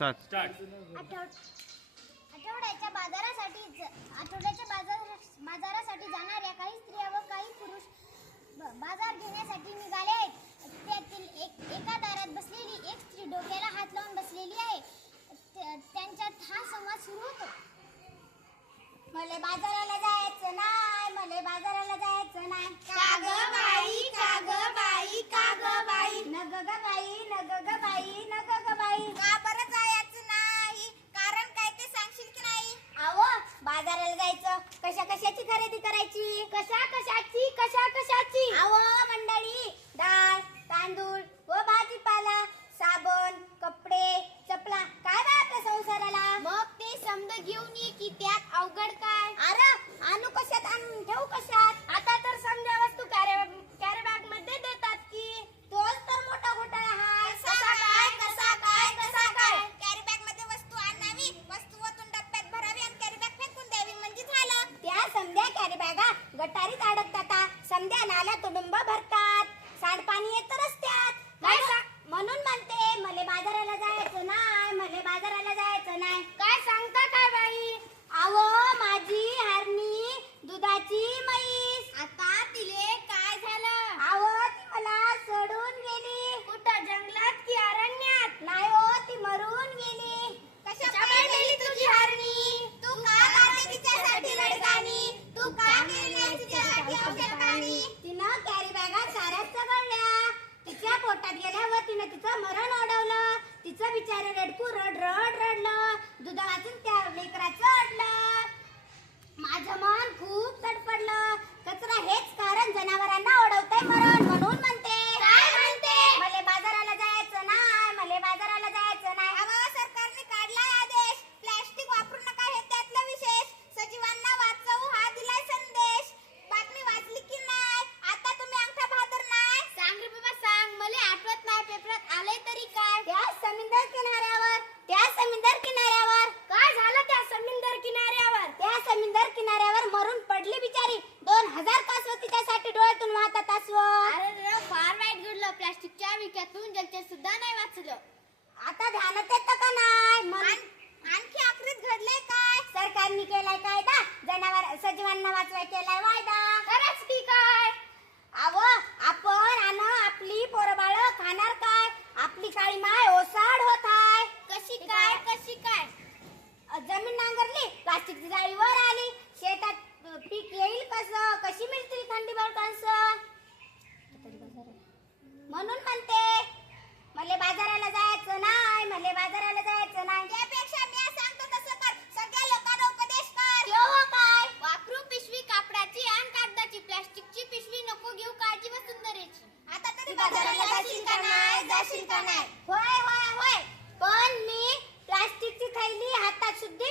Start. मले बाजार घेण्यासाठी निघाले आहेत. त्यातील एका दारात बसलेली एक स्त्री डोक्याला हात लावून बसलेली आहे. त्यांच्यात संवाद सुरू मला बाजाराला जायचं नाही मला बाजाराला जायचं नाही. करायचं? कशा कशाची खरेदी करायची? कशा कशाची? कशा कशाची? अहो काढत आता. समजा नाला तुडुंब भरता. शेतात गेल्यावर तिने तिचं मरण अडवलं तिचं बिचारे रडकू रड रड रडलं. दुधा त्या लेकराचं प्लास्टिकच्या विक्यातून जलचर सुद्धा नाही वाचलं. आता ध्यानात येत का नाही? आणखी आकृत घडलंय काय? सरकारने केलाय कायदा? जनावर सजीवांना वाचवाय केलाय वायदा? ठरले बाजाराला जायचं नाही. त्यापेक्षा मी सांगतो तसं कर. सगळ्या लोकांना उपदेश कर. यो हो काय? वापरू पिशवी कापडाची आणि कागदाची. प्लास्टिकची पिशवी नको घेऊ काळजी व सुंदरेची. आता तरी बाजाराला जाशील का नाही? जाशील का नाही? होय होय होय. पण मी प्लास्टिकची थैली हातात सुद्धा